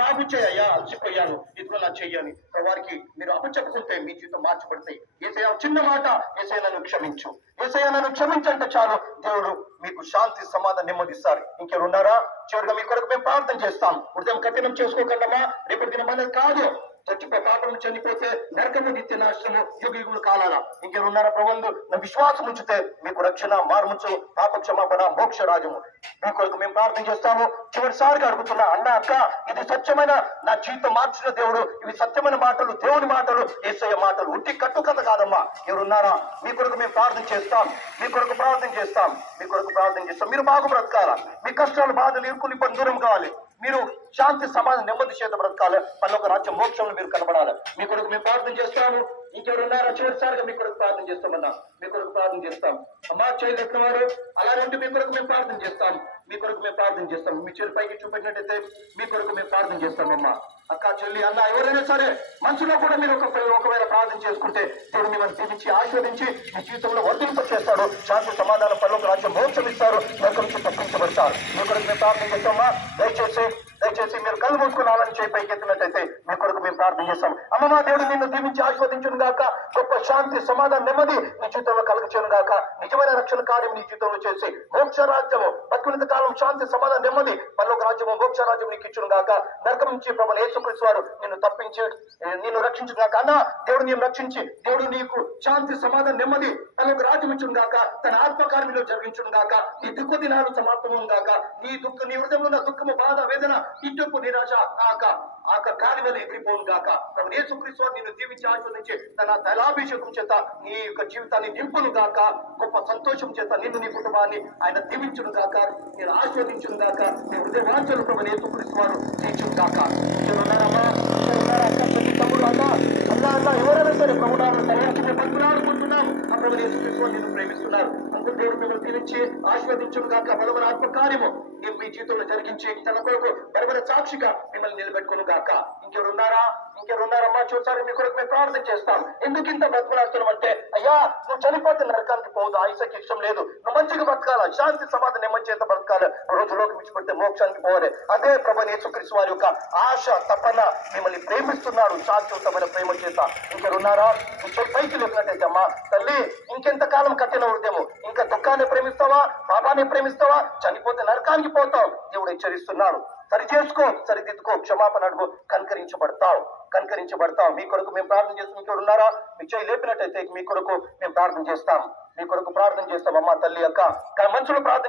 బాగు చేయయ్యా, అలసిపోయాను, ఇదిగో నా చెయ్యని వారికి మీరు అప్పచెప్పుకుంటే మీ జీవితం మార్చబడితే, ఏసయ్య చిన్న మాట, ఏసయ్య నన్ను క్షమించు, ఏసయ్య నన్ను క్షమించంటే చాలు దేవుడు మీకు శాంతి సమాధానం నెమ్మదిస్తారు. ఇంకెవరున్నారా? చివరిగా మీ కొరకు మేము ప్రార్థన చేస్తాం. ఉదయం కఠినం చేసుకోకుండా రేపటి దినం అనేది కాదు, చచ్చిపోయి పాపం చనిపోతే నరకము నిత్య నాశనము యుగయుగులు కాలాల. ఇంకెవరున్నారా? ప్రబంధు నా విశ్వాసం ఉంచితే మీకు రక్షణ, మార్ముంచు, పాప క్షమాపణ, మోక్ష రాజము. మీ కొరకు మేము ప్రార్థన చేస్తాము. చివరిసారిగా అడుగుతున్నా, అన్న అక్క, ఇది సత్యమైన నా జీవితం మార్చిన దేవుడు, ఇవి సత్యమైన మాటలు, దేవుని మాటలు, యేసయ్య మాటలు, ఉట్టి కట్టు కథ కాదమ్మా. ఎవరున్నారా? మీ కొరకు మేము ప్రార్థన చేస్తాం, మీ కొరకు ప్రార్థన చేస్తాం, మీ కొరకు ప్రార్థన చేస్తాం. మీరు బాగు బ్రతకాలా, మీ కష్టాలు, బాధలు, ఇరుకులు, ఇబ్బంది దూరం కావాలి, మీరు శాంతి సమాధానం నెమ్మది చేత బ్రతకాలి, పల్లొక రాజ్యం మోక్షంలో మీరు కనబడాలి. మీ కొరకు మేము ప్రార్థన చేస్తాము. ఇంకెవరున్నారా? చివరిసారిగా మీ కొరకు ప్రార్థన చేస్తామన్నా, మీ కొరకు ప్రార్థన చేస్తాం. అమ్మా చేయగలిగిన వారు అలాగే ఉంటే మీ కొరకు మేము ప్రార్థన చేస్తాం, మీ కొరకు మేము ప్రార్థన చేస్తాం. మీ చేతి పైకి చూపెట్టినట్టయితే మీ కొరకు మేము ప్రార్థన చేస్తామమ్మా. అక్క, చెల్లి, అన్న ఎవరైనా సరే మనసులో కూడా మీరు ఒకవేళ ప్రార్థన చేసుకుంటే దేవుడు మిమ్మల్ని దీవించి ఆశీర్వదించి మీ జీవితంలో వర్ధింప చేస్తాడు. శాంతి సమాధానం, పల్లొక రాజ్యం మోక్షం ఇస్తారు, నరకం నుంచి తప్పించబడతారు. మీ కొరకు మేము ప్రార్థన చేస్తామా. దయచేసి మీరు కళ్ళు మూసుకుని ఆలని చేయి పైకి ఎత్తినట్టయితే మీ కొరకు మేము ప్రార్థన చేస్తాం. అమ్మమ్మ, దేవుడు నిన్ను దీవించి ఆశీర్వదించును గాక, గొప్ప శాంతి సమాధానం నెమ్మది నీ జీవితంలో కలుగుచేను గాక, నిజమైన రక్షణ కార్యం నీ జీవితంలో చేసి మోక్ష రాజ్యము, బతుకున్నంత కాలం శాంతి సమాధానం నెమ్మది, పరలోక రాజ్యము, మోక్ష రాజ్యం నీకు ఇచ్చును గాక. నరకం నుంచి ప్రభువైన యేసుక్రీస్తు వారు నిన్ను తప్పించి నిన్ను రక్షించును గాక. అన్న, దేవుడు నిన్ను రక్షించి దేవుడు నీకు శాంతి సమాధానం నెమ్మది పరలోక రాజ్యం ఇచ్చును గాక, తన ఆత్మకార్యంలో జరిగించును గాక. నీ దుఃఖ దినాలు సమాప్తము గాక, నీ హృదయంలో ఉన్న దుఃఖము, బాధ, వేదన, ఇంటపు, నిరాశ ఆక గాలి వల్ల ఎగిరిపోను గాక. ప్రభువైన యేసుక్రీస్తు వారు నిన్ను దీవించి ఆశీర్వదించి తన తైలాభిషేకం చేత నీ యొక్క జీవితాన్ని నింపును గాక. గొప్ప సంతోషం చేత నిన్ను, నీ కుటుంబాన్ని ఆయన దీవించును గాక, నేను ఆశీర్వదించును గాక. నీ హృదయ వాంఛలు ప్రభువైన యేసుక్రీస్తు వారు తీర్చును గాక. ఎవరైనా సరే ప్రభువును తరలించి బతుకులాడుకుంటున్నాం. ఆ ప్రభువైన యేసుక్రీస్తు వారు నిన్ను ప్రేమిస్తున్నారు. అందుకు దేవుడు మిమ్మల్ని దీవించి ఆశీర్వదించును గాక. బలమైన ఆత్మకార్యము నీవు మీ జీవితంలో జరిగించి తన కొరకు బలమైన సాక్షిగా మిమ్మల్ని నిలబెట్టుకును గాక. ఇంకెవరున్నారమ్మా? చూసారు, మీ కొరకు మేము ప్రార్థన చేస్తాం. ఎందుకు ఇంత బ్రతుకులాడుతున్నాం అంటే, అయ్యా నువ్వు చనిపోతే నరకానికి పోదు, ఆయుషకి ఇష్టం లేదు, నువ్వు మంచిగా బ్రతకాల, శాంతి సమాధానం నెమ్మది చేత బ్రతకాలి, రోజులోకి విడిచిపెడితే మోక్షానికి పోవాలి. అదే ప్రభువైన యేసుక్రీస్తు వారి యొక్క ఆశ, తపన. మిమ్మల్ని ప్రేమిస్తున్నాడు శాంతియుతమైన ప్రేమ చేత. ఇంకెవరున్నారా? పైకి లేపినట్టయితే, అమ్మా తల్లి, ఇంకెంత కాలం కట్టిన హృదయము, ఇంకా దుఃఖాన్ని ప్రేమిస్తావా, పాపాన్ని ప్రేమిస్తావా, చనిపోతే నరకానికి పోతావు. దేవుడు హెచ్చరిస్తున్నాడు. సరి చేసుకో, సరిదిద్దుకో, క్షమాపణ అడుగు, కనికరించబడతావు. మీ కొరకు మేము ప్రార్థన చేస్తాం. ఇంకెవరు ఉన్నారా? మీ చేయి లేపినట్టయితే మీ కొరకు మేము ప్రార్థన చేస్తాం, మీ కొరకు ప్రార్థన చేస్తాం. అమ్మా తల్లి, అక్క, మనసులో ప్రార్థన